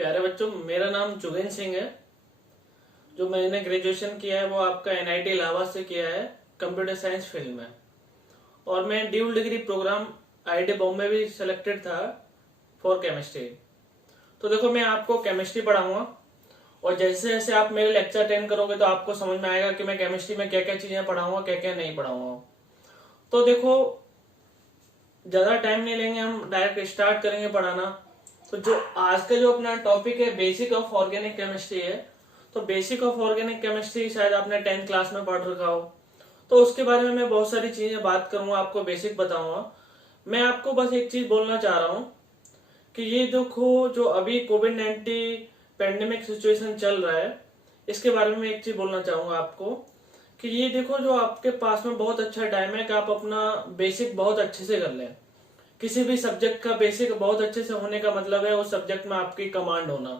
प्यारे बच्चों, मेरा नाम जुगेन सिंह है। जो मैंने ग्रेजुएशन किया है वो आपका एनआईटी इलाहाबाद से किया है कंप्यूटर साइंस फील्ड में। और मैं dual degree programme IIT Bombay भी सिलेक्टेड था फॉर केमिस्ट्री। तो देखो, मैं आपको केमिस्ट्री पढ़ाऊंगा और जैसे जैसे आप मेरे लेक्चर अटेंड करोगे तो आपको समझ में आएगा कि मैं केमिस्ट्री में क्या क्या चीजें पढ़ाऊंगा, क्या क्या नहीं पढ़ाऊंगा। तो देखो, ज्यादा टाइम नहीं लेंगे, हम डायरेक्ट स्टार्ट करेंगे पढ़ाना। तो जो आज का जो अपना टॉपिक है बेसिक ऑफ ऑर्गेनिक केमिस्ट्री है। तो बेसिक ऑफ ऑर्गेनिक केमिस्ट्री शायद आपने 10th क्लास में पढ़ रखा हो, तो उसके बारे में मैं बहुत सारी चीजें बात करूंगा, आपको बेसिक बताऊंगा। मैं आपको बस एक चीज बोलना चाह रहा हूं कि ये देखो, जो अभी कोविड-19 पेंडेमिक सिचुएशन चल रहा है, इसके बारे में एक चीज बोलना चाहूंगा आपको कि ये देखो, जो आपके पास में बहुत अच्छा टाइम है कि आप अपना बेसिक बहुत अच्छे से कर लें। किसी भी सब्जेक्ट का बेसिक बहुत अच्छे से होने का मतलब है उस सब्जेक्ट में आपकी कमांड होना।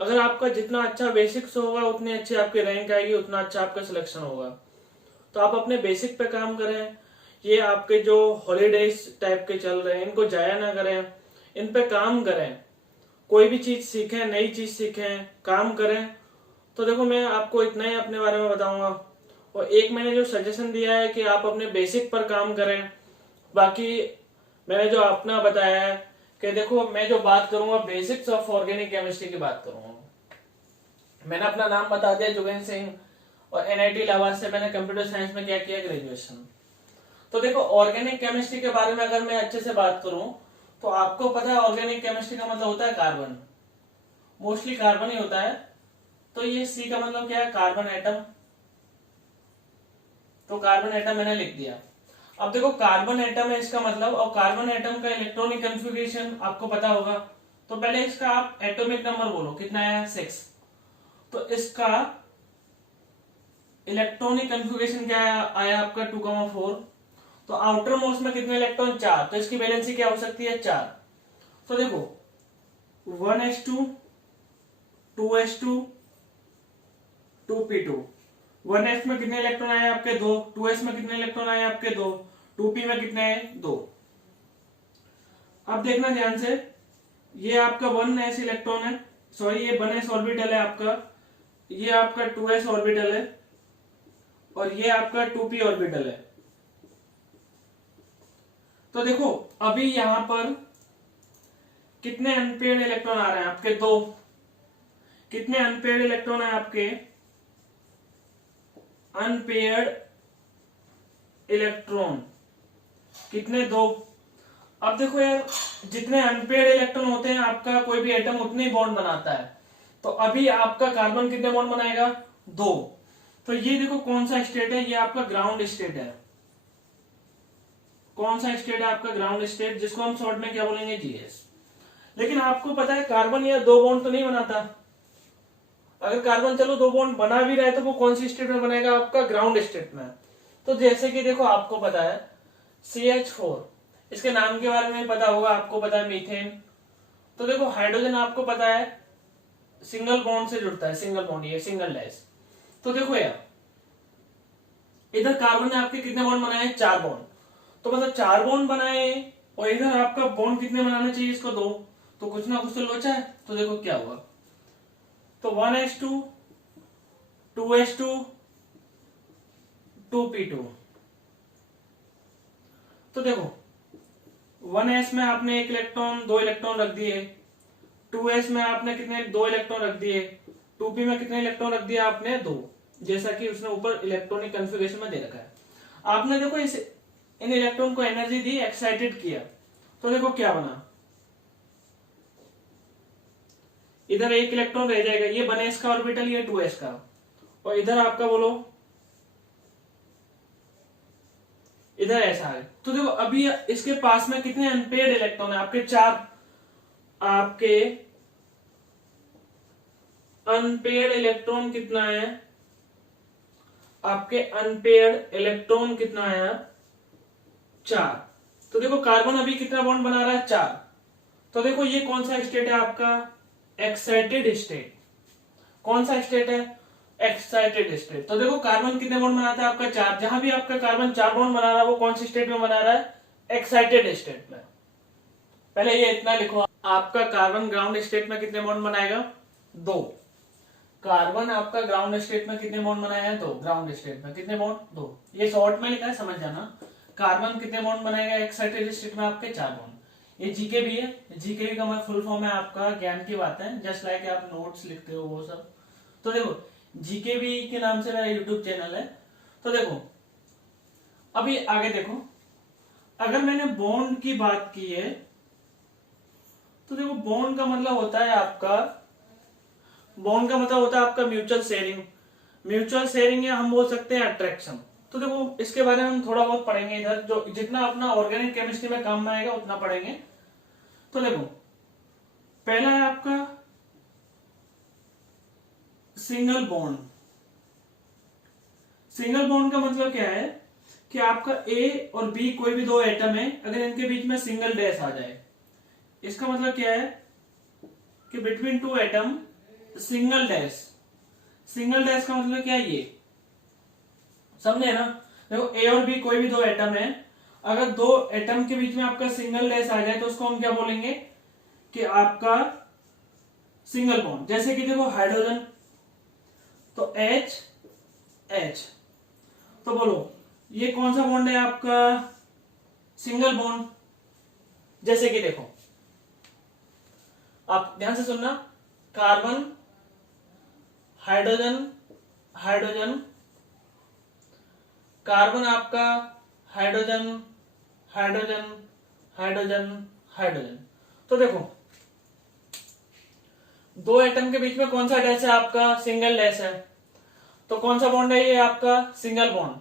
अगर आपका जितना अच्छा बेसिक्स होगा उतनी अच्छी आपकी रैंक आएगी, उतना अच्छा आपका सिलेक्शन होगा। तो आप अपने बेसिक पे काम करें। ये आपके जो हॉलीडेज टाइप के चल रहे हैं, इनको जाया ना करें, इन पे काम करें। कोई भी चीज सीखें, नई चीज सीखें, काम करें। तो देखो, मैं आपको इतना ही अपने बारे में बताऊंगा। और एक मैंने जो सजेशन दिया है कि आप अपने बेसिक पर काम करें। बाकी मैंने जो अपना बताया है कि देखो, मैं जो बात करूंगा बेसिक्स ऑफ ऑर्गेनिक केमिस्ट्री की बात करूंगा। मैंने अपना नाम बता दिया, जुगेन सिंह, और एनआईटी इलाहाबाद से मैंने कंप्यूटर साइंस में क्या किया, ग्रेजुएशन। तो देखो, ऑर्गेनिक केमिस्ट्री के बारे में अगर मैं अच्छे से बात करूं तो आपको पता है ऑर्गेनिक केमिस्ट्री का मतलब होता है कार्बन। मोस्टली कार्बन ही होता है। तो ये सी का मतलब क्या है, कार्बन एटम। तो कार्बन एटम मैंने लिख दिया। अब देखो, कार्बन एटम है इसका मतलब, और कार्बन एटम का इलेक्ट्रॉनिक कन्फिग्रेशन आपको पता होगा। तो पहले इसका आप एटॉमिक नंबर बोलो, कितना है, 6। तो इसका इलेक्ट्रॉनिक कन्फिग्रेशन क्या आया आपका, 2,4। तो आउटर मोस्ट में कितने इलेक्ट्रॉन, 4। तो इसकी वैलेंसी क्या हो सकती है, 4। तो देखो, 1s2, 2s2, 2p2। 1s में कितने इलेक्ट्रॉन आए आपके, 2। 2s में कितने इलेक्ट्रॉन आए आपके, 2। 2p में कितने हैं, 2। अब देखना ध्यान से, ये आपका 1s इलेक्ट्रॉन है, सॉरी ये 1s ऑर्बिटल है आपका, ये आपका 2s ऑर्बिटल है, और ये आपका 2p ऑर्बिटल है। तो देखो, अभी यहां पर कितने अनपेयर्ड इलेक्ट्रॉन आ रहे हैं आपके, 2। कितने अनपेयर्ड इलेक्ट्रॉन है आपके, अनपेयर्ड इलेक्ट्रॉन कितने, 2। अब देखो यार, जितने अनपेयर्ड इलेक्ट्रॉन होते हैं आपका कोई भी एटम उतने ही बॉन्ड बनाता है। तो अभी आपका कार्बन कितने बॉन्ड बनाएगा, 2। तो ये देखो कौन सा स्टेट है, ये आपका ग्राउंड स्टेट है। कौन सा स्टेट है आपका, ग्राउंड स्टेट, जिसको हम शॉर्ट में क्या बोलेंगे, जीएस। लेकिन आपको पता है कार्बन यार 2 बॉन्ड तो नहीं बनाता। अगर कार्बन चलो 2 बॉन्ड बना भी रहा है तो वो कौन सी स्टेट में बनेगा, आपका ग्राउंड स्टेट में। तो जैसे कि देखो, आपको पता है CH4, इसके नाम के बारे में पता होगा, आपको पता है मीथेन। तो देखो, हाइड्रोजन आपको पता है सिंगल बॉन्ड से जुड़ता है, सिंगल बॉन्ड, ये सिंगल डैश। तो देखो यार, इधर कार्बन ने आपके कितने बॉन्ड बनाए, 4 बॉन्ड। तो मतलब 4 बॉन्ड बनाए, और इधर आपका बॉन्ड कितने बनाना चाहिए इसको, 2। तो कुछ ना कुछ तो लोचा है। तो देखो क्या हुआ, तो 1s2, 2s2, 2p2। तो देखो, 1s में आपने 1 इलेक्ट्रॉन, 2 इलेक्ट्रॉन रख दिए। 2s में आपने कितने, 2 इलेक्ट्रॉन रख दिए। 2p में कितने इलेक्ट्रॉन रख दिया आपने, 2। जैसा कि उसने ऊपर इलेक्ट्रॉनिक कन्फिग्रेशन में दे रखा है। आपने देखो इन इलेक्ट्रॉन को एनर्जी दी, एक्साइटेड किया। तो देखो क्या बना, इधर 1 इलेक्ट्रॉन रह जाएगा, ये 1s का ऑर्बिटल, ये 2s का, और इधर आपका बोलो, इधर ऐसा है। तो देखो, अभी इसके पास में कितने अनपेयर्ड इलेक्ट्रॉन है आपके, 4। आपके अनपेयर्ड इलेक्ट्रॉन कितना है, आपके अनपेयर्ड इलेक्ट्रॉन कितना है, 4। तो देखो, कार्बन अभी कितना बॉन्ड बना रहा है, 4। तो देखो, ये कौन सा स्टेट है आपका, एक्साइटेड स्टेट। कौन सा स्टेट है, एक्साइटेड स्टेट। तो देखो, कार्बन कितने बॉन्ड बनाता है आपका, 4। जहां भी आपका कार्बन 4 बॉन्ड बना रहा है वो कौन सी स्टेट में बना रहा है, एक्साइटेड स्टेट में। पहले ये इतना लिखो। आपका कार्बन ग्राउंड स्टेट में कितने बॉन्ड बनाएगा? 2। कार्बन आपका ग्राउंड स्टेट में कितने बॉन्ड बनाएगा? 2। ग्राउंड स्टेट में कितने बॉन्ड? 2। ये शॉर्ट में लिखा है, समझ जाना। कार्बन कितने बॉन्ड बनाएगा एक्साइटेड स्टेट में? आपके 4 बॉन्ड। ये जीके भी है, जीके भी का फुल फॉर्म है आपका ज्ञान की बात है, जस्ट लाइक आप नोट्स लिखते हो वो सब। तो देखो जीके भी के नाम से मेरा यूट्यूब चैनल है। तो देखो अभी आगे देखो, अगर मैंने बॉन्ड की बात की है तो देखो बॉन्ड का मतलब होता है आपका, बॉन्ड का मतलब होता है आपका म्यूचुअल शेयरिंग। म्यूचुअल शेयरिंग या हम बोल सकते हैं अट्रैक्शन। तो देखो इसके बारे में हम थोड़ा बहुत पढ़ेंगे इधर, जो जितना अपना ऑर्गेनिक केमिस्ट्री में काम में आएगा उतना पढ़ेंगे। तो देखो पहला है आपका सिंगल बॉन्ड। सिंगल बॉन्ड का मतलब क्या है कि आपका ए और बी कोई भी 2 एटम है, अगर इनके बीच में सिंगल डैश आ जाए, इसका मतलब क्या है कि between 2 atom single dash. Single dash का मतलब क्या है, ये समझे ना? देखो ए और बी कोई भी 2 एटम है, अगर 2 एटम के बीच में आपका सिंगल डैश आ जाए तो उसको हम क्या बोलेंगे कि आपका सिंगल बॉन्ड। जैसे कि देखो हाइड्रोजन, तो H H, तो बोलो ये कौन सा बॉन्ड है आपका? Single bond. जैसे कि देखो आप ध्यान से सुनना, कार्बन हाइड्रोजन हाइड्रोजन, कार्बन आपका हाइड्रोजन हाइड्रोजन हाइड्रोजन हाइड्रोजन। तो देखो 2 एटम के बीच में कौन सा डैश है आपका? सिंगल डैश है। तो कौन सा बॉन्ड है ये आपका? Single bond.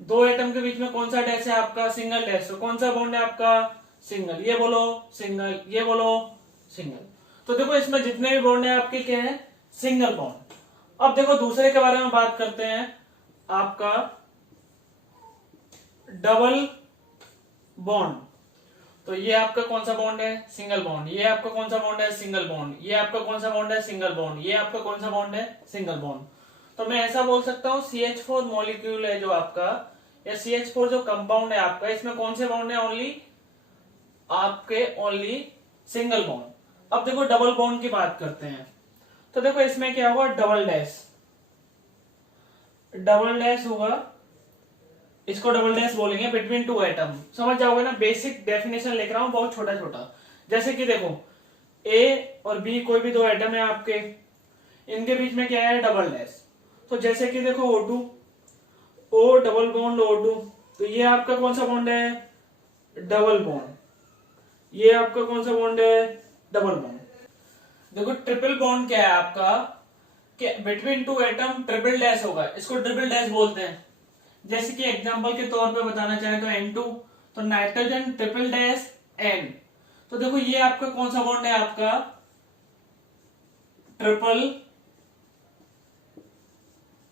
2 एटम के बीच में कौन सा डैश है आपका? Single dash. तो कौन सा बॉन्ड है आपका? सिंगल। ये बोलो सिंगल, ये बोलो सिंगल। तो देखो इसमें जितने भी बॉन्ड है आपके क्या है? Single bond. अब देखो दूसरे के बारे में बात करते हैं, आपका डबल बॉन्ड। तो ये आपका कौन सा बॉन्ड है? Single bond. ये आपका कौन सा बॉन्ड है? Single bond. ये आपका कौन सा बॉन्ड है? Single bond. ये आपका कौन सा बॉन्ड है? Single bond. तो मैं ऐसा बोल सकता हूं CH4 मॉलिक्यूल है जो आपका, या CH4 जो कंपाउंड है आपका, इसमें कौन से बॉन्ड है? ओनली आपके ओनली सिंगल बॉन्ड। अब देखो डबल बॉन्ड की बात करते हैं, तो देखो इसमें क्या होगा? डबल डैश, डबल डैश होगा, इसको डबल डैश बोलेंगे बिटवीन 2 एटम। समझ जाओगे ना, बेसिक डेफिनेशन लिख रहा हूं बहुत छोटा छोटा। जैसे कि देखो ए और बी कोई भी 2 एटम है आपके, इनके बीच में क्या है? Double dash. तो जैसे कि देखो O2, O double bond O2, तो ये आपका कौन सा बॉन्ड है? Double bond. ये आपका कौन सा बॉन्ड है? Double bond. देखो ट्रिपल बॉन्ड क्या है आपका कि बिटवीन 2 एटम ट्रिपल डैश होगा, इसको ट्रिपल डैश बोलते हैं। जैसे कि एग्जांपल के तौर पे बताना चाहे तो N2, तो नाइट्रोजन ट्रिपल डैश N। तो देखो ये आपका कौन सा बॉन्ड है? आपका ट्रिपल,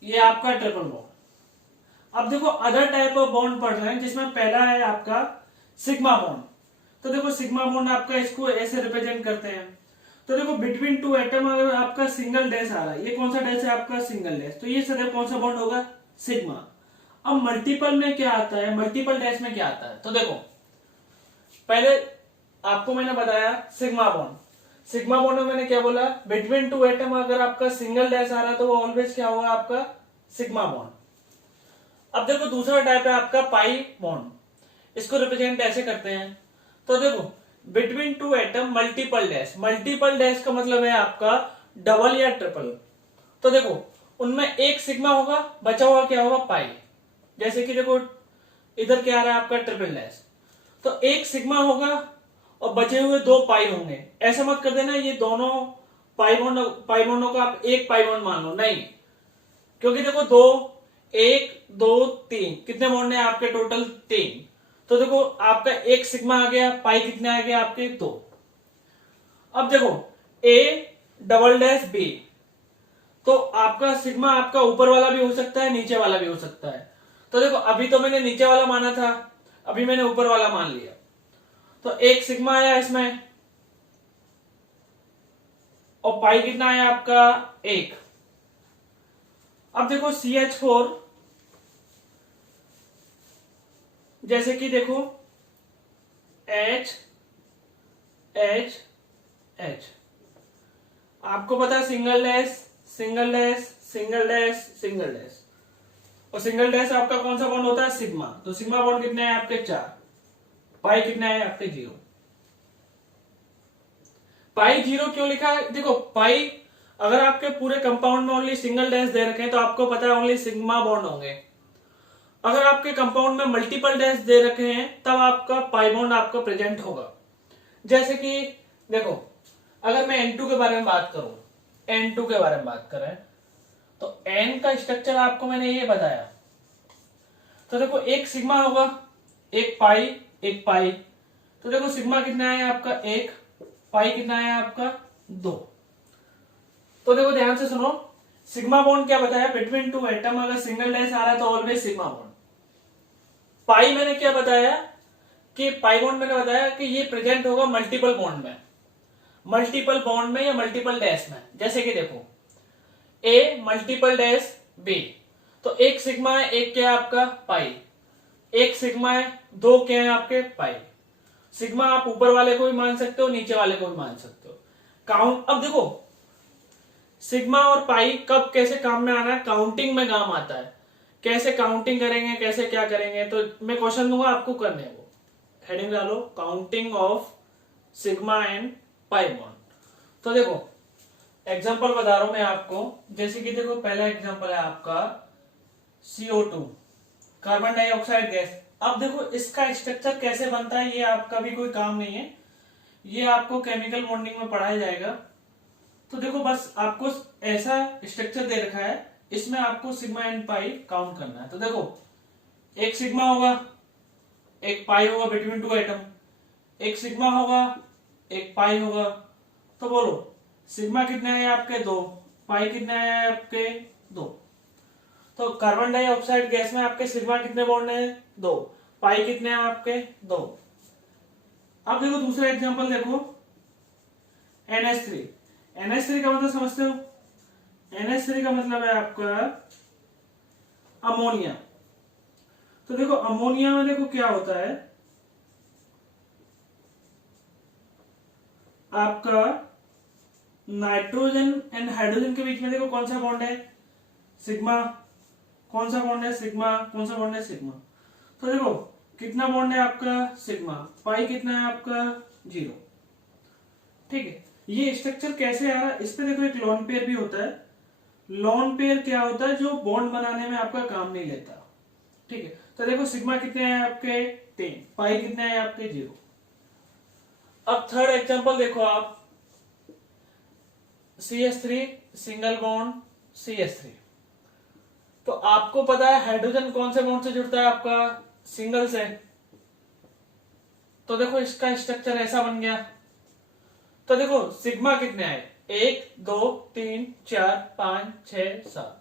ये आपका ट्रिपल बॉन्ड। अब देखो अदर टाइप ऑफ बॉन्ड पढ़ रहे हैं, जिसमें पहला है आपका सिग्मा बॉन्ड। तो देखो सिग्मा बॉन्ड आपका इसको ऐसे रिप्रेजेंट करते हैं। तो देखो बिटवीन 2 एटम अगर आपका सिंगल डैश आ रहा है, ये कौन सा डैश है आपका? Single dash. तो ये सदैव कौन सा बॉन्ड होगा? सिग्मा। अब मल्टीपल में क्या आता है? मल्टीपल डैश में क्या आता है? तो देखो पहले आपको मैंने बताया सिग्मा बॉन्ड। सिग्मा बॉन्ड में मैंने क्या बोला? बिटवीन 2 एटम अगर आपका सिंगल डैश आ रहा है तो वो ऑलवेज क्या होगा? आपका सिग्मा बॉन्ड। अब देखो दूसरा टाइप है आपका पाई बॉन्ड, इसको रिप्रेजेंट ऐसे करते हैं। तो देखो between 2 atom multiple dash. Multiple dash का मतलब है आपका डबल या ट्रिपल। तो देखो उनमें एक सिग्मा होगा, बचा हुआ क्या होगा? पाई। जैसे कि देखो इधर क्या आ रहा है आपका? ट्रिपल डैश, तो एक सिग्मा होगा और बचे हुए 2 पाई होंगे। ऐसा मत कर देना ये दोनों पाई बॉन्डों को आप एक पाई बॉन्ड मान लो, नहीं, क्योंकि देखो 2 1 2 3 कितने बॉन्ड है आपके? टोटल 3। तो देखो आपका एक सिग्मा आ गया, पाई कितने आ गए आपके? 2। अब देखो ए डबल डैश बी, तो आपका सिग्मा आपका ऊपर वाला भी हो सकता है, नीचे वाला भी हो सकता है। तो देखो अभी तो मैंने नीचे वाला माना था, अभी मैंने ऊपर वाला मान लिया, तो एक सिग्मा आया इसमें, और पाई कितना आया आपका? 1। अब देखो CH4, जैसे कि देखो H H H। आपको पता है single dash single dash single dash single dash, और सिंगल डैश आपका कौन सा बॉन्ड होता है? सिग्मा। तो सिग्मा बॉन्ड कितने हैं आपके? 4। पाई कितना है आपके? 0। पाई 0 क्यों लिखा है? देखो पाई अगर आपके पूरे कंपाउंड में ओनली सिंगल डैश दे रखे हैं तो आपको पता है ओनली सिग्मा बॉन्ड होंगे। अगर आपके कंपाउंड में मल्टीपल डैश दे रखे हैं तब आपका पाई बॉन्ड आपका प्रेजेंट होगा। जैसे कि देखो अगर मैं N2 के बारे में बात करूं, N2 के बारे में बात करें तो N का स्ट्रक्चर आपको मैंने ये बताया। तो देखो एक सिग्मा होगा, एक पाई। तो देखो सिग्मा कितना है आपका? 1। पाई कितना है आपका? 2। तो देखो ध्यान से सुनो, सिग्मा बॉन्ड क्या बताया? बिटवीन टू एटम अगर सिंगल डैश आ रहा है तो ऑलवेज सिग्मा बॉन्ड। पाई मैंने क्या बताया कि पाई बॉन्ड मैंने बताया कि ये प्रेजेंट होगा मल्टीपल बॉन्ड में, मल्टीपल बॉन्ड में या मल्टीपल डैश में। जैसे कि देखो ए मल्टीपल डैश बी, तो एक सिग्मा है, एक क्या है आपका? पाई। एक सिग्मा है, 2 क्या है आपके? पाई। सिग्मा आप ऊपर वाले को भी मान सकते हो, नीचे वाले को भी मान सकते हो। काउंट, अब देखो सिग्मा और पाई कब कैसे काम में आना है? काउंटिंग में काम आता है। कैसे काउंटिंग करेंगे, कैसे क्या करेंगे, तो मैं क्वेश्चन दूंगा आपको करने वो। हेडिंग डालो counting of sigma and pi bond. तो देखो एग्जांपल बता रहा हूं मैं आपको। जैसे कि देखो पहला एग्जांपल है आपका CO2, कार्बन डाइऑक्साइड गैस। अब देखो इसका स्ट्रक्चर कैसे बनता है ये आपका भी कोई काम नहीं है, ये आपको केमिकल बॉन्डिंग में पढ़ाया जाएगा। तो देखो बस आपको ऐसा स्ट्रक्चर दे रखा है, इसमें आपको सिग्मा एंड पाई काउंट करना है। तो देखो एक सिग्मा होगा, एक पाई होगा बिटवीन टू एटम, एक सिग्मा होगा, एक पाई होगा। तो बोलो सिग्मा कितने है आपके? 2। पाई कितने है आपके? 2। तो कार्बन डाइऑक्साइड गैस में आपके सिग्मा कितने बॉन्ड है? 2। पाई कितने हैं आपके? 2। अब देखो दूसरा एग्जांपल देखो NH3। NH3 का मतलब समझते हो? NH3 का मतलब है आपका अमोनिया। तो देखो अमोनिया में देखो क्या होता है आपका, नाइट्रोजन एंड हाइड्रोजन के बीच में देखो कौन सा बॉन्ड है? सिग्मा। कौन सा बॉन्ड है? सिग्मा। कौन सा बॉन्ड है? सिग्मा। तो देखो कितना बॉन्ड है आपका? सिग्मा। पाई कितना है आपका? 0। ठीक है, ये स्ट्रक्चर कैसे आ रहा है? इस पे देखो एक लोन पेयर भी होता है। लोन पेयर क्या होता है? जो बॉन्ड बनाने में आपका काम नहीं लेता। ठीक है, तो देखो सिग्मा कितने हैं आपके? 3। पाई कितने हैं आपके? 0। अब थर्ड एग्जांपल देखो आप, CH3 सिंगल बॉन्ड CH3। तो आपको पता है हाइड्रोजन कौन से बॉन्ड से जुड़ता है आपका? सिंगल से। तो देखो इसका स्ट्रक्चर ऐसा बन गया। तो देखो सिग्मा कितने आए? 1 2 3 4 5 6 7।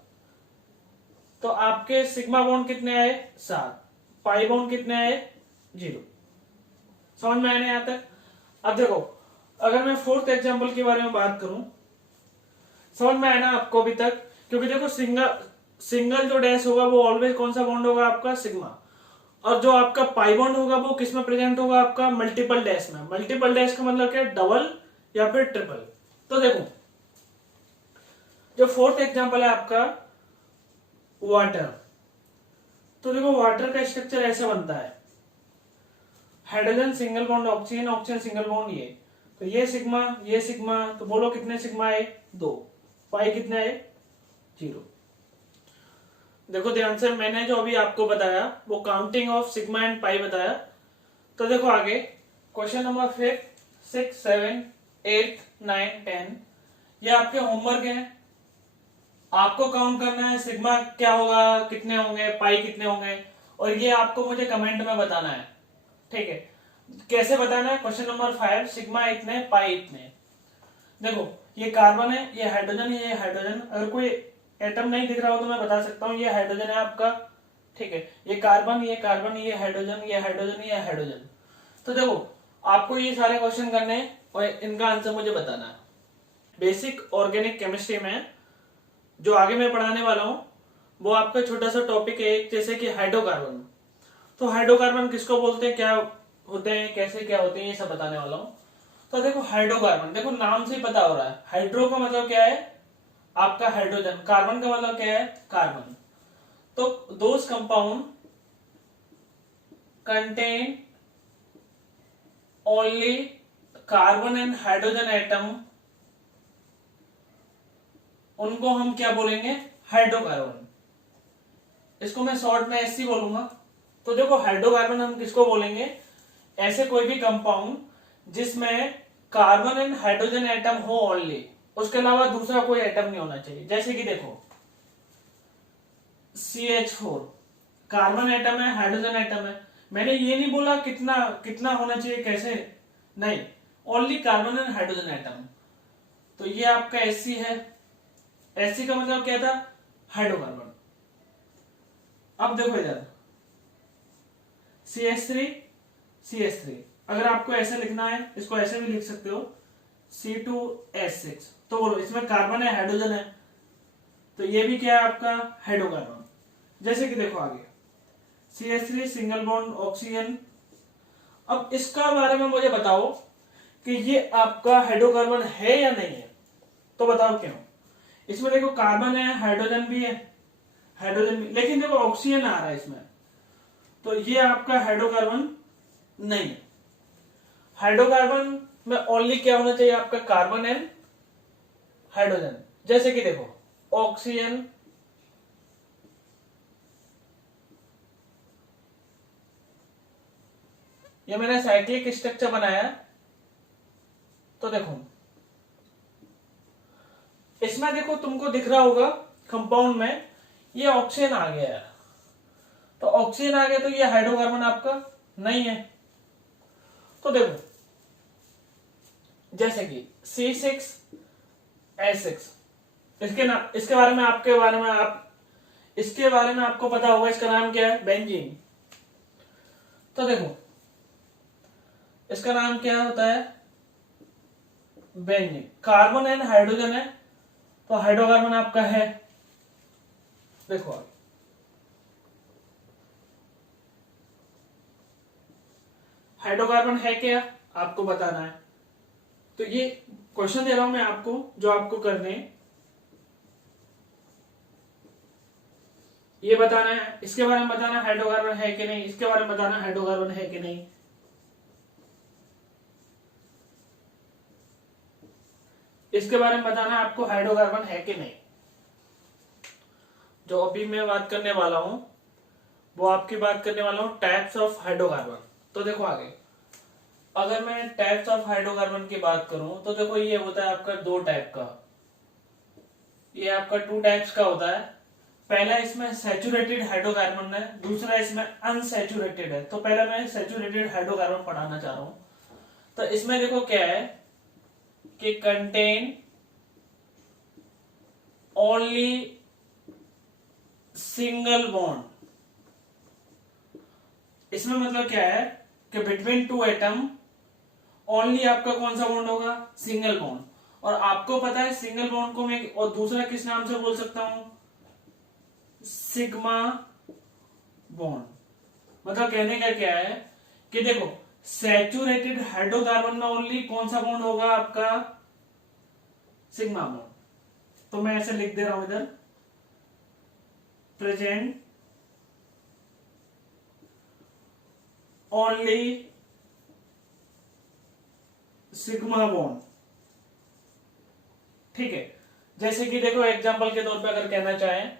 तो आपके सिग्मा बॉन्ड कितने आए? 7। पाई बॉन्ड कितने आए? 0। समझ में आने यहां तक? अब देखो अगर मैं फोर्थ एग्जांपल के बारे में बात करूं, समझ में आया ना आपको अभी तक? क्योंकि देखो सिंगल जो डैश होगा वो ऑलवेज कौन सा बॉन्ड होगा आपका? सिग्मा। और जो आपका पाई बॉन्ड होगा वो किस में प्रेजेंट होगा आपका? मल्टीपल डैश में। मल्टीपल डैश का मतलब क्या? डबल या फिर ट्रिपल। तो देखो जो फोर्थ एग्जांपल है आपका वाटर। तो देखो वाटर का स्ट्रक्चर ऐसा बनता है, hydrogen single bond oxygen, oxygen single bond ये। तो ये सिग्मा, तो बोलो कितने सिग्मा है? 2। पाई कितना है? 0। देखो ध्यान से, मैंने जो अभी आपको बताया वो counting of sigma and pi बताया। तो देखो आगे क्वेश्चन नंबर 5 6 7 8 9 10 ये आपके होमवर्क है। आपको काउंट करना है सिग्मा क्या होगा, कितने होंगे, पाई कितने होंगे, और ये आपको मुझे कमेंट में बताना है। ठीक है, कैसे बताना है? क्वेश्चन नंबर 5 सिग्मा इतने, पाई इतने। देखो ये कार्बन है, ये हाइड्रोजन है, ये हाइड्रोजन। अगर कोई एटम नहीं दिख रहा हो तो मैं बता सकता हूँ ये हाइड्रोजन है आपका। ठीक है, ये कार्बन, ये कार्बन, ये हाइड्रोजन, ये हाइड्रोजन, ये हाइड्रोजन। तो देखो आपको ये सारे क्वेश्चन करने हैं और इनका आंसर मुझे बताना है। बेसिक ऑर्गेनिक केमिस्ट्री में जो आगे मैं पढ़ाने वाला हूं वो आपका छोटा सा टॉपिक है, जैसे कि हाइड्रोकार्बन। तो हाइड्रोकार्बन किसको बोलते हैं, क्या होते हैं, कैसे क्या होते हैं, ये सब बताने वाला हूं। तो देखो हाइड्रोकार्बन, देखो नाम से ही पता हो रहा है, हाइड्रो का मतलब क्या है आपका हाइड्रोजन, कार्बन का मतलब क्या है कार्बन। तो those compound contain only carbon and hydrogen atom, उनको हम क्या बोलेंगे हाइड्रोकार्बन। इसको मैं शॉर्ट में ऐसे ही बोलूंगा। तो देखो हाइड्रोकार्बन हम किसको बोलेंगे, ऐसे कोई भी कंपाउंड जिसमें कार्बन एंड हाइड्रोजन एटम हो ओनली, उसके अलावा दूसरा कोई एटम नहीं होना चाहिए। जैसे कि देखो CH4 कार्बन एटम है, हाइड्रोजन एटम है, मैंने ये नहीं बोला कितना कितना होना चाहिए कैसे, नहीं, only carbon and hydrogen atom. तो ये आपका Sc है, Sc का मतलब क्या था हाइड्रोकार्बन। अब देखो इधर CH3 अगर आपको ऐसे लिखना है, इसको ऐसे भी लिख सकते हो C2H6। तो बोलो इसमें कार्बन है हाइड्रोजन है, तो ये भी क्या है आपका हाइड्रोकार्बन। जैसे कि देखो आगे CH3 सिंगल बॉन्ड ऑक्सीजन। अब इसका बारे में मुझे बताओ कि ये आपका हाइड्रोकार्बन है या नहीं है, तो बताओ क्यों। इसमें देखो कार्बन है, हाइड्रोजन भी है, हाइड्रोजन भी, लेकिन देखो ऑक्सीजन आ रहा है इसमें, तो ये आपका हाइड्रोकार्बन नहीं। हाइड्रोकार्बन में ओनली क्या होना चाहिए आपका कार्बन एंड हाइड्रोजन। जैसे कि देखो ऑक्सीजन, ये मैंने साइक्लिक स्ट्रक्चर बनाया, तो देखो इसमें देखो तुमको दिख रहा होगा कंपाउंड में ये ऑक्सीजन आ गया है, तो ऑक्सीजन आ गया तो ये हाइड्रोकार्बन आपका नहीं है। तो देखो जैसे कि C6H6, इसके बारे में इसके बारे में आपको पता होगा, इसका नाम क्या है बेंजीन। तो देखो इसका नाम क्या होता है बेंजीन, कार्बन एंड हाइड्रोजन है, तो हाइड्रोकार्बन आपका है। देखो हाइड्रोकार्बन है क्या आपको बताना है, तो ये क्वेश्चन दे रहा हूं मैं आपको, जो आपको करने ये बताना है, इसके बारे में बताना हाइड्रोकार्बन है कि नहीं, इसके बारे में बताना हाइड्रोकार्बन है कि नहीं। इसके बारे में बताना आपको हाइड्रोकार्बन है कि नहीं। जो अभी मैं बात करने वाला हूं वो आपकी बात करने वाला हूं टाइप्स ऑफ हाइड्रोकार्बन। तो देखो आगे अगर मैं टाइप्स ऑफ हाइड्रोकार्बन की बात करूं तो देखो ये होता है आपका दो टाइप का, ये आपका 2 टाइप्स का होता है। पहला इसमें सैचुरेटेड हाइड्रोकार्बन है, दूसरा इसमें अनसैचुरेटेड है। तो पहले मैं सैचुरेटेड हाइड्रोकार्बन पढ़ाना चाह रहा हूं। तो इसमें देखो क्या है कि कंटेन ओनली सिंगल बॉन्ड। इसमें मतलब क्या है कि बिटवीन 2 एटम ओनली आपका कौन सा बॉन्ड होगा सिंगल बॉन्ड। और आपको पता है सिंगल बॉन्ड को मैं और दूसरा किस नाम से बोल सकता हूं सिग्मा बॉन्ड। मतलब कहने का क्या है कि देखो सैचुरेटेड हाइड्रोकार्बन में ओनली कौन सा बॉन्ड होगा आपका सिग्मा बॉन्ड। तो मैं ऐसे लिख दे रहा हूं इधर प्रेजेंट ओनली सिग्मा बॉन्ड, ठीक है। जैसे कि देखो एग्जांपल के तौर पे अगर कहना चाहें,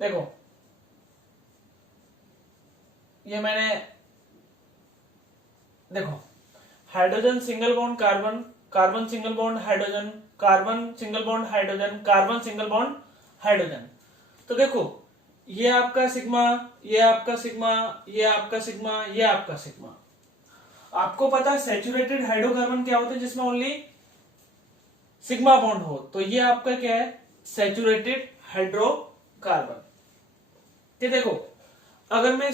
देखो ये मैंने देखो hydrogen single bond carbon, carbon single bond hydrogen, carbon single bond hydrogen, carbon single bond hydrogen. तो देखो ये आपका सिग्मा, ये आपका सिग्मा, ये आपका सिग्मा, ये आपका सिग्मा। आपको पता है सैचुरेटेड हाइड्रोकार्बन क्या होता है जिसमें ओनली सिग्मा बॉन्ड हो, तो ये आपका क्या है सैचुरेटेड हाइड्रोकार्बन। ये देखो अगर मैं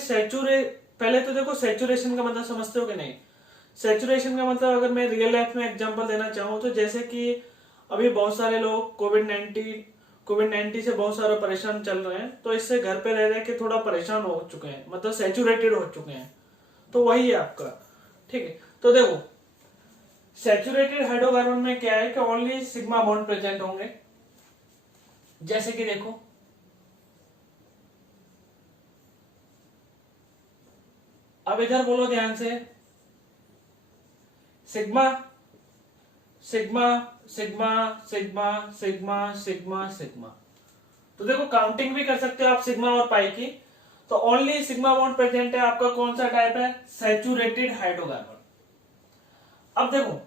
पहले तो देखो सैचुरेशन का मतलब समझते हो कि नहीं। सैचुरेशन का मतलब अगर मैं रियल लाइफ में एग्जांपल देना चाहूं तो जैसे कि अभी बहुत सारे लोग कोविड-19 से बहुत सारा परेशान चल रहे हैं, तो इससे घर पे रह रहे के थोड़ा परेशान हो चुके हैं, मतलब सैचुरेटेड हो चुके हैं। तो वही है आपका। ठीक है, तो देखो सैचुरेटेड हाइड्रोकार्बन में क्या है कि ओनली सिग्मा बॉन्ड प्रेजेंट होंगे। जैसे कि देखो अब इधर बोलो ध्यान से, sigma sigma sigma sigma sigma sigma sigma. तो देखो काउंटिंग भी कर सकते हो आप सिग्मा और पाई की। तो ओनली सिग्मा बॉन्ड प्रेजेंट है आपका, कौन सा टाइप है, सैचुरेटेड हाइड्रोकार्बन। अब देखो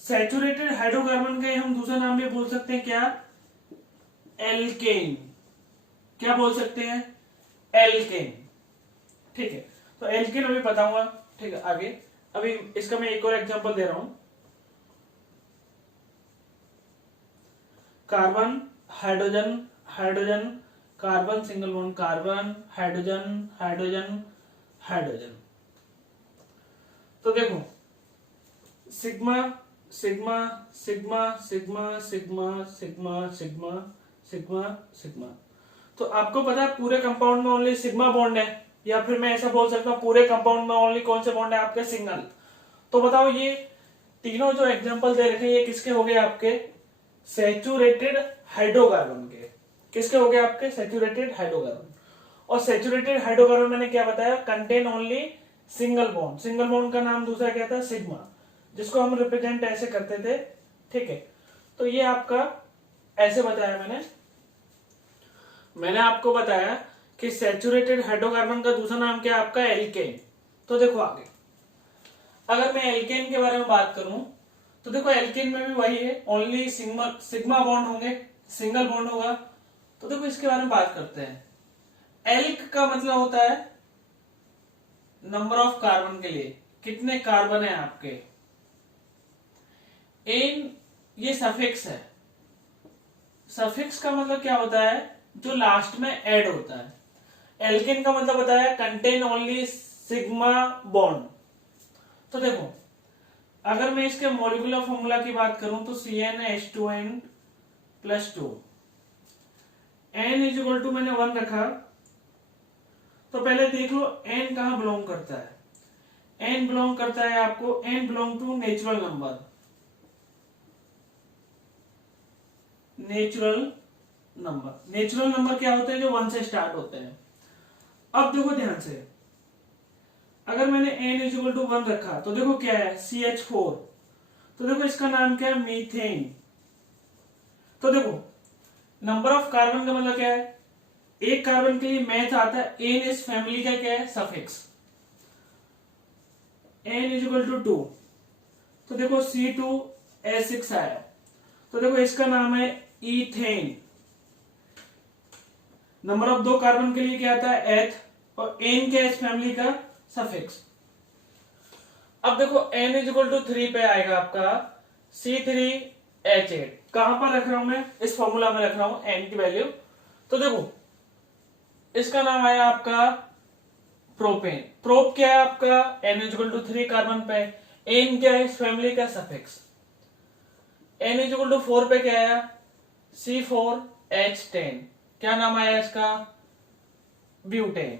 सैचुरेटेड हाइड्रोकार्बन का हम दूसरा नाम भी बोल सकते हैं, क्या, एल्केन। क्या बोल सकते हैं, एल्केन। ठीक है, तो एल्केन अभी बताऊंगा। ठीक है, आगे अभी इसका मैं एक और एग्जांपल दे रहा हूं। Carbon hydrogen hydrogen carbon single bond carbon hydrogen hydrogen hydrogen. तो देखो sigma sigma sigma sigma sigma sigma sigma sigma sigma. तो आपको पता है पूरे कंपाउंड में ओनली सिग्मा बॉन्ड है, या फिर मैं ऐसा बोल सकता हूँ पूरे कंपाउंड में ओनली कौन से बॉन्ड है आपके, सिंगल। तो बताओ ये तीनों जो एग्जांपल दे रखे हैं ये किसके हो गए आपके, सैचुरेटेड हाइड्रोकार्बन के। किसके हो गए आपके, सैचुरेटेड हाइड्रोकार्बन। और सैचुरेटेड हाइड्रोकार्बन मैंने क्या बताया, contain only single bond. Single bond का नाम दूसरा क्या था, सिग्मा, जिसको हम रिप्रेजेंट ऐसे करते थे। ठीक है, तो ये आपका ऐसे बताया मैंने आपको बताया कि सैचुरेटेड हाइड्रोकार्बन का दूसरा नाम क्या है आपका, एल्केन। तो देखो आगे अगर मैं एल्केन के बारे में बात करूं तो देखो एल्केन में भी वही है, ओनली सिग्मा बॉन्ड होंगे, सिंगल बॉन्ड होगा। तो देखो इसके बारे में बात करते हैं। एल्क का मतलब होता है नंबर ऑफ कार्बन के लिए, कितने कार्बन है आपके। एन ये सफिक्स है। सफिक्स का मतलब क्या होता है, जो लास्ट में ऐड होता है। एल्केन का मतलब बताया कंटेन ओनली सिग्मा बॉन्ड। तो देखो अगर मैं इसके मॉलिक्यूलर फॉर्मूला की बात करूं तो CnH2n + 2 n = मैंने 1 रखा। तो पहले देख लो n कहां बिलोंग करता है। n बिलोंग करता है आपको, n belong to natural number. Natural number क्या होते हैं, जो 1 से स्टार्ट होते हैं। अब देखो ध्यान से, अगर मैंने n = 1 रखा तो देखो क्या है, CH4। तो देखो इसका नाम क्या है, मीथेन। तो देखो नंबर ऑफ कार्बन का मतलब क्या है, एक कार्बन के लिए मैथ आता है, n इस फैमिली का क्या है, सफिक्स। n = 2। तो देखो C2H6 आया, तो देखो इसका नाम है इथेन। नंबर ऑफ 2 कार्बन के लिए क्या आता है, एथ, और n क्या है इस फैमिली का, सफिक्स। अब देखो n = 3 पे आएगा आपका C3H8। कहां पर रख रहा हूं मैं, इस फॉर्मूला में रख रहा हूं n की वैल्यू। तो देखो इसका नाम आया आपका प्रोपेन। प्रोप क्या है आपका, n = 3 कार्बन पे, n क्या है इस फैमिली का, सफिक्स। n = 4 पे क्या आया, C4H10। क्या नाम आया इसका, ब्यूटेन।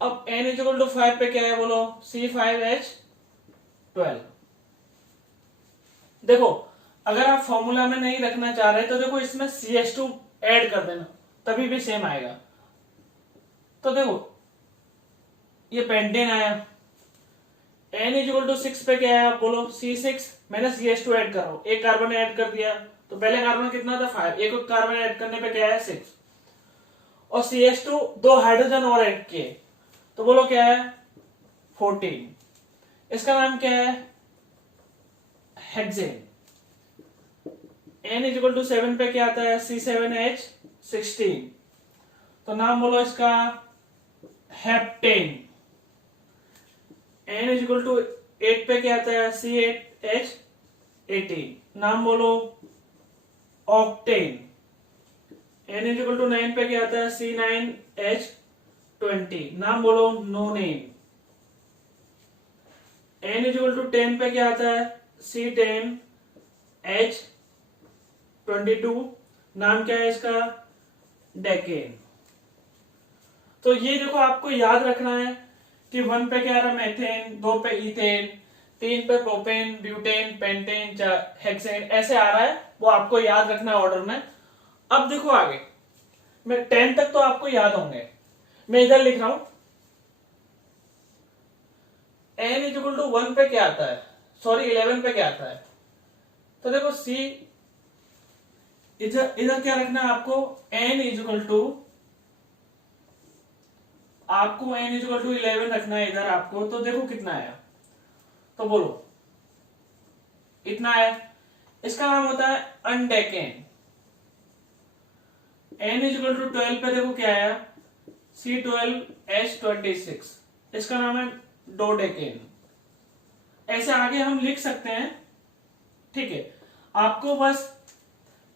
अब n = 5 पे क्या है बोलो, C5H12। देखो अगर आप फॉर्मूला में नहीं रखना चाह रहे तो देखो इसमें CH2 ऐड कर देना, तभी भी सेम आएगा। तो देखो ये पेंटेन आया। n = 6 पे क्या है बोलो, C6। मैंने CH2 ऐड कर रहा हूं, एक कार्बन ऐड कर दिया, तो पहले कार्बन कितना था, 5। एक कार्बन ऐड करने पे क्या है, 6। और CH2 2 हाइड्रोजन और ऐड किए, तो बोलो क्या है, 14। इसका नाम क्या है, हेक्सेन। n = 7 पे क्या आता है, C7H16। तो नाम बोलो इसका हेप्टेन। n = 8 पे क्या आता है, C8H18। नाम बोलो ऑक्टेन। n = 9 पे क्या आता है, C9H20। नाम बोलो नोनेन। n = 10 पे क्या आता है, C10H22। नाम क्या है इसका, डेकेन। तो ये देखो आपको याद रखना है कि 1 पे क्या आ रहा है, मेथेन, 2 पे इथेन, 3 पे प्रोपेन, ब्यूटेन, पेंटेन, हेक्सेन, ऐसे आ रहा है, वो आपको याद रखना है ऑर्डर में। अब देखो आगे, मैं 10 तक तो आपको याद होंगे, मैं इधर लिख रहा हूं n इक्वल टू 1 पे क्या आता है, सॉरी 11 पे क्या आता है। तो देखो C इधर इधर क्या रखना है आपको, n इक्वल टू, आपको n इक्वल टू 11 रखना है इधर आपको। तो देखो कितना आया, तो बोलो इतना है। इसका नाम होता है अनडेकेन। n इक्वल टू 12 पे देखो क्या आया, C12H26, इसका नाम है डोडेकेन। ऐसे आगे हम लिख सकते हैं, ठीक है। आपको बस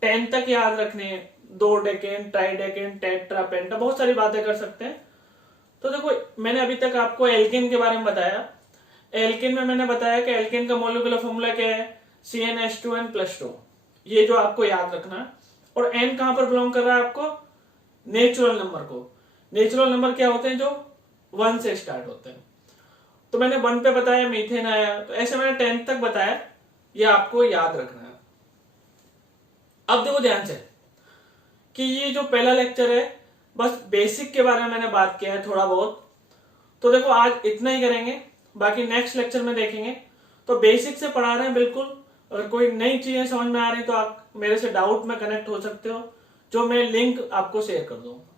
10 तक याद रखने हैं, दो डेकेन, ट्राइडेकेन, टेट्रा, पेंटा, बहुत सारी बातें कर सकते हैं। तो देखो मैंने अभी तक आपको एल्केन के बारे में बताया। एल्केन में मैंने बताया कि एल्केन का मॉलिक्यूलर फॉर्मूला क्या है, CnH2n+2, ये जो आपको याद रखना है। और n कहां पर बिलोंग कर रहा है आपको, नेचुरल नंबर को। नेचुरल नंबर क्या होते हैं, जो 1 से स्टार्ट होते हैं। तो मैंने 1 पे बताया मीथेन आया, तो ऐसे मैंने 10 तक बताया, ये आपको याद रखना है। अब देखो ध्यान से कि ये जो पहला लेक्चर है, बस बेसिक के बारे में मैंने बात किया है थोड़ा बहुत। तो देखो आज इतना ही करेंगे, बाकी नेक्स्ट लेक्चर में देखेंगे। तो बेसिक से पढ़ा रहे हैं बिल्कुल। अगर कोई नई चीजें समझ में आ रही तो आप मेरे से डाउट में कनेक्ट हो सकते हो, जो मैं लिंक आपको शेयर कर दूंगा।